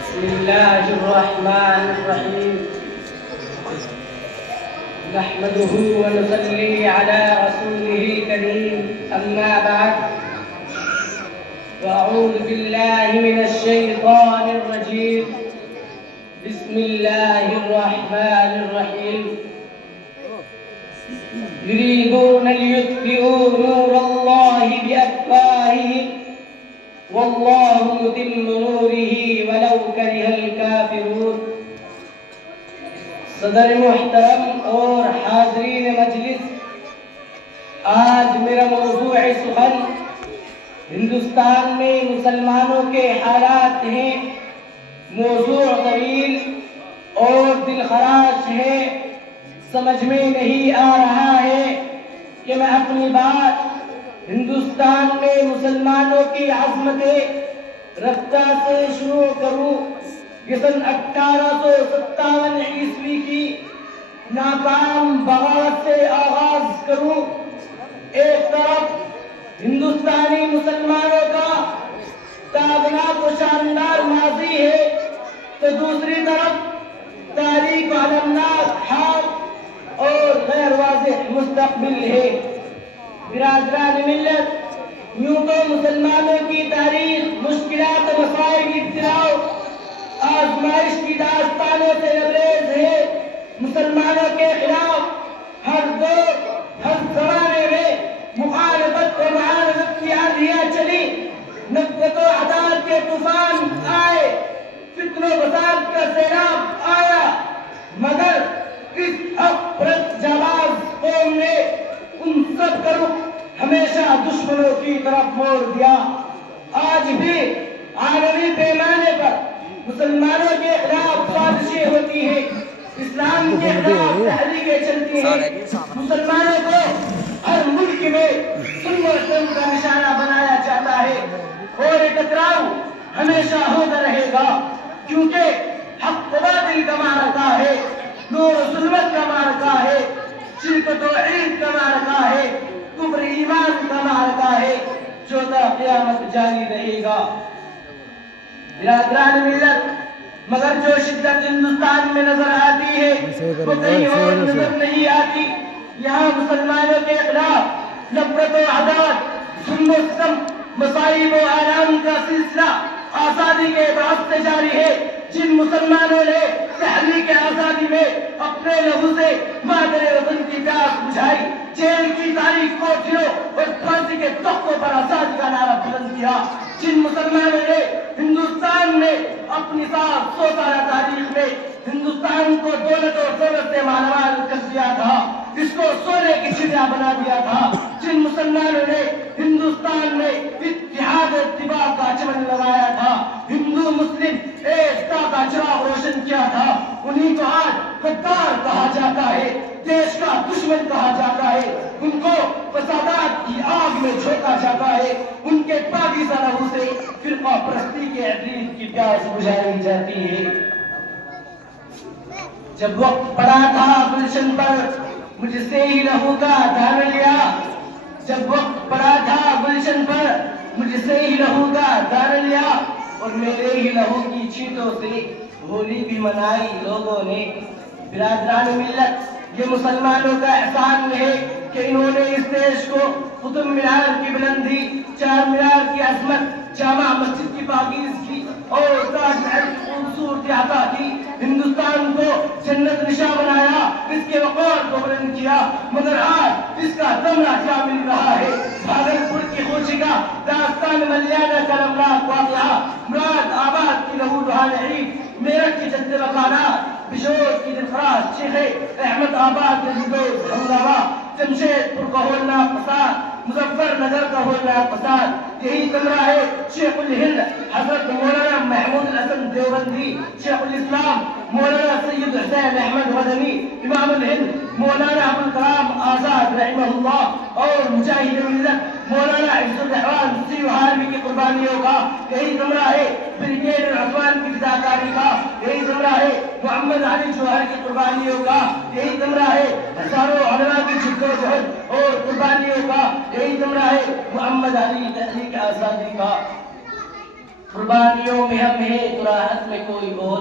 بسم الله الرحمن الرحيم نحمده ونصلي على رسوله الكريم أما بعد وأعوذ بالله من الشيطان الرجيم بسم الله الرحمن الرحيم يريدون ليطفئوا نور الله بأفواههم والله متم نوره ولو كره الكافرون. صدر محترم اور حاضرین مجلس، آج میرا موضوع سخن ہندوستان میں مسلمانوں کے حالات ہیں. موضوع طویل اور دل خراش ہے، سمجھ میں نہیں آ رہا ہے کہ میں اپنی بات ہندوستان میں مسلمانوں کی عظمت رفتہ سے شروع کروں کہ سن 1857 عیسوی کی ناکام بغاوت سے آغاز کروں. ایک طرف ہندوستانی مسلمانوں کا تابناک و شاندار ماضی ہے تو دوسری طرف تاریخ و علمناک حال اور غیر واضح مستقبل ہے. برادران ملت، یوں تو مسلمانوں کی تاریخ مشکلات و مسائل کی ابتلاء آزمائش کی داستانوں سے لبریز ہے. مسلمانوں کے خلاف ہر دور ہر زمانے میں مخالفت و معاندت کی آندھیاں چلی، نفرت و عداوت کے طوفان آئے، فتن و فساد کا سیلاب آیا، مگر اس حق پرست جانباز قوم نے ان سب کا رخ ہمیشہ دشمنوں کی طرف موڑ دیا. آج بھی عالمی پیمانے پر مسلمانوں کے خلاف سازشیں ہوتی ہیں، اسلام کے خلاف تحریکیں چلتی ہیں. مسلمانوں کو ہر ملک میں ظلم و ستم کا نشانہ بنایا جاتا ہے اور یہ ٹکراؤ ہمیشہ ہوتا رہے گا، کیونکہ حق و باطل کا معرکہ ہے، نور و ظلمت کا معرکہ ہے، شرک و توحید کا معرکہ ہے، کفر ایمان کا معرکہ ہے جو تا قیامت جاری رہے گا. برادران ملت، مگر جو شدت ہندوستان میں نظر آتی ہے وہ کہیں اور نظر نہیں آتی. یہاں مسلمانوں کے خلاف نفرت و عداوت، ظلم و ستم، مصائب و آلام کا سلسلہ آزادی کے بعد سے جاری ہے. جن مسلمانوں نے تحریک آزادی میں اپنے لہو سے مادر وطن کی پیاس بجھائی، جیل کی تاریخ کوٹھیوں اور پھانسی کے تختوں پر آزادی کا نعرہ بلند کیا، جن مسلمانوں نے ہندوستان میں اپنی 700 سالہ تاریخ میں ہندوستان کو دولت اور دولت سے مالامال کر دیا تھا، اس کو سونے کی چڑیا بنا دیا تھا، جن مسلمانوں نے ہندوستان میں اتحاد اور اتفاق کا چمن لگایا تھا، ہندو مسلم ایکتا کا چراغ روشن کیا تھا، انہیں کو آج غدار کہا جاتا ہے، دیش کا دشمن کہا جاتا ہے، ان کو فسادات کی آگ میں جھونکا جاتا ہے، ان کے پاکیزہ لہو سے فرقہ پرستی کے عفریت کی پیاس بجھائی جاتی ہے. جب وقت پڑا تھا گلشن پر مجھ سے ہی لہو کا دھر لیا، جب وقت پڑا تھا گلشن پر مجھ سے ہی لہو کا دھر لیا، اور میرے ہی لہو کی چھینٹوں سے ہولی بھی منائی لوگوں نے. برادران ملت، یہ مسلمانوں کا احسان ہے کہ انہوں نے اس دیش کو قطب مینار کی بلندی، چار مینار کی عظمت، جامع مسجد کی پاکیزگی اور تاج محل کی خوبصورتی عطا کی، ہندوستان کو جنت نشاں بنایا، اس کے وقار کو بلند کیا. مگر آج اس کا ثمرہ کیا مل رہا ہے؟ بھاگلپور کی خوشی کا داستان ملیانہ کا نمناک واقعہ، مراد آباد کی لہو لہان عید، میرٹھ کی جد مکانات، بجور کی دلخراش چیخیں، احمد آباد میں جدوز ہنگامہ، جمشید پور کا ہولناک فساد، مظفر نگر کا ہولناک فساد. یہی ثمرہ ہے شیخ الہند حضرت مولانا محمود الحسن دیوبندی، شیخ الاسلام مولانا سید حسین احمد مدنی، امام الہند مولانا ابوالکلام آزاد رحمہ اللہ اور مجاہد ملت مولانا عز الرحمن سیوہاروی کی قربانیوں کا. یہی ثمرہ ہے بریگیڈیئر عثمان کی فداکاری کا. یہی ثمرہ ہے محمد علی جوہر کی قربانیوں کا. یہی ثمرہ ہے ہزاروں علماء کی جدوجہد اور قربانیوں کا. یہی ثمرہ ہے محمد علی تحریک آزادی کا. قربانیوں میں ہم ہیں تو راحت میں کوئی اور،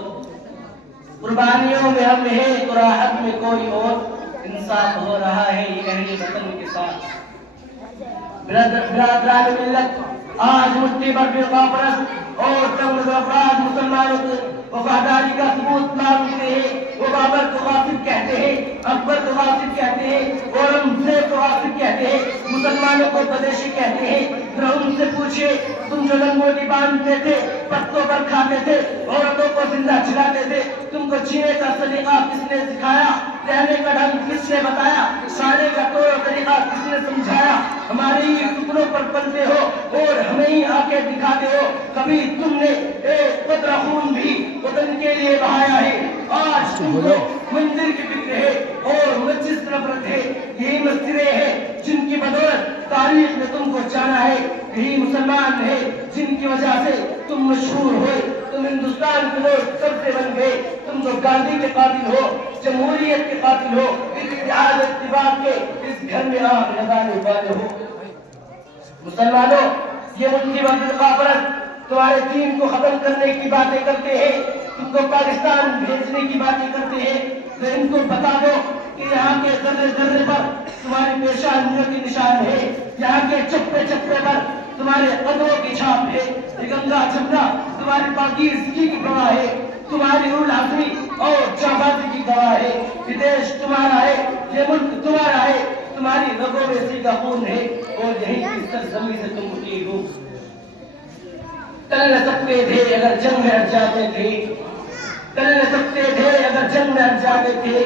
قربانیوں میں ہم ہیں تو راحت میں کوئی اور، انصاف ہو رہا ہے یہ اہل وطن کے ساتھ۔ برادران ملت، آج مٹھی بھر فرقہ پرست اور چند افراد مسلمانوں کی وفاداری کا ثبوت مانگتے ہیں۔ وہ بابر کو غاصب کہتے ہیں، اکبر کو غاصب کہتے ہیں، اورنگزیب کو غاصب کہتے ہیں، مسلمانوں کو بدیشی کہتے ہیں۔ ذرا ان سے پوچھئے، تم جو لنگوٹی باندھتے تھے، پتوں پر کھاتے تھے، عورتوں کو زندہ جلاتے تھے، تم کو جینے کا سلیقہ کس نے سکھایا؟ رہنے کا ڈھنگ کس نے بتایا؟ کھانے کا طور و طریقہ کس نے سمجھایا؟ ہمارے ہی ٹکڑوں پر پلتے ہو اور ہمیں ہی آنکھیں دکھاتے ہو۔ کبھی تم نے ایک قطرہ خون بھی وطن کے لیے بہایا ہے؟ آج تم کو مندر کی فکر ہے اور مسجد کی نفرت ہے۔ یہی مسجدیں ہیں جن کی بدولت تاریخ میں تم کو جانا ہے، یہی مسلمان ہے جن کی وجہ سے تم مشہور ہوئے، تم ہندوستان کے لوگ سب سے بن گئے۔ تم تو گاندھی کے قاتل ہو، جمہوریت کے قاتل ہو، اتحاد اتفاق کے اس گھر میں آگ لگانے والے ہو۔ مسلمانوں، یہ ملکی فرقہ پرست تمہارے دین کو ختم کرنے کی باتیں کرتے ہیں، تم کو پاکستان بھیجنے کی باتیں کرتے ہیں۔ ان کو بتا دو کہ یہاں کے ذرے ذرے پر تمہاری پیشانیوں کی نشان ہے، یہاں کے چپے چپے پر تمہارے قدموں کی چھاپ ہے۔ یہ گنگا جمنا تمہاری پاکیزگی کی گواہ ہے، تمہاری روح العزمی اور جانبازی کی گواہ ہے۔ یہ دیش تمہارا ہے، یہ ملک تمہارا ہے، تمہاری رگوں میں اسی کا خون ہے اور یہیں کی سرزمین سے تم اٹھی ہو۔ چل نہ سکتے تھے اگر جنگ میں ہٹ جاتے تھے، چل نہ سکتے تھے اگر جنگ میں ہٹ جاتے تھے،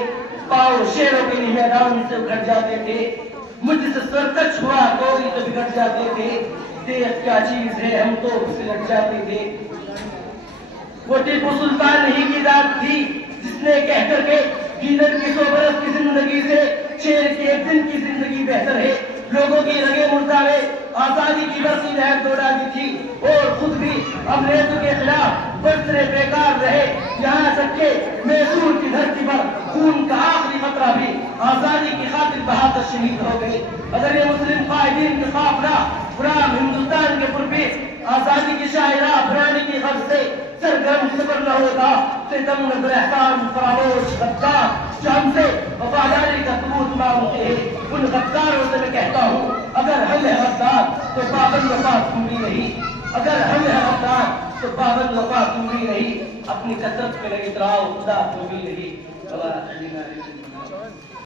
پاؤں شیروں کے لیے میدان سے اکھڑ جاتے تھے، مجھ سے سرکش ہوا کوئی تو بگڑ جاتے تھے، دیکھ کیا چیز ہے ہم تو اس سے لٹ جاتے تھے۔ وہ ٹیپو سلطان ہی کی ذات تھی جس نے کہہ کر کے گیدڑ کی 100 برس کی زندگی سے شیر کی ایک دن کی زندگی بہتر ہے، لوگوں کی رگے مردہ میں آزادی کی برسی لہر دوڑا دی تھی اور خود بھی انگریزوں کے خلاف برسرے بیکار رہے، یہاں تک کہ میسور کی دھرتی پر خون کا آخری قطرہ بھی آزادی کی خاطر بہا کر شہید ہو گئے۔ اگر یہ مسلم قائدین کے قافلہ غلام ہندوستان کے پربیش آزادی کی شاہراہ بنانے کی غرض سے سرگرم سفر نہ ہوتا، ستم نظر احسان فراموش غدار جو ہم سے وفاداری کا ثبوت مانگتے ہیں، ان غداروں سے میں کہتا ہوں اگر ہم ہیں غدار تو پابند وفا تم بھی نہیں، اگر ہم ہیں غدار تو پابند وفا تم بھی نہیں، اپنی کثرت پہ لگے اتراؤ خدا تم بھی نہیں۔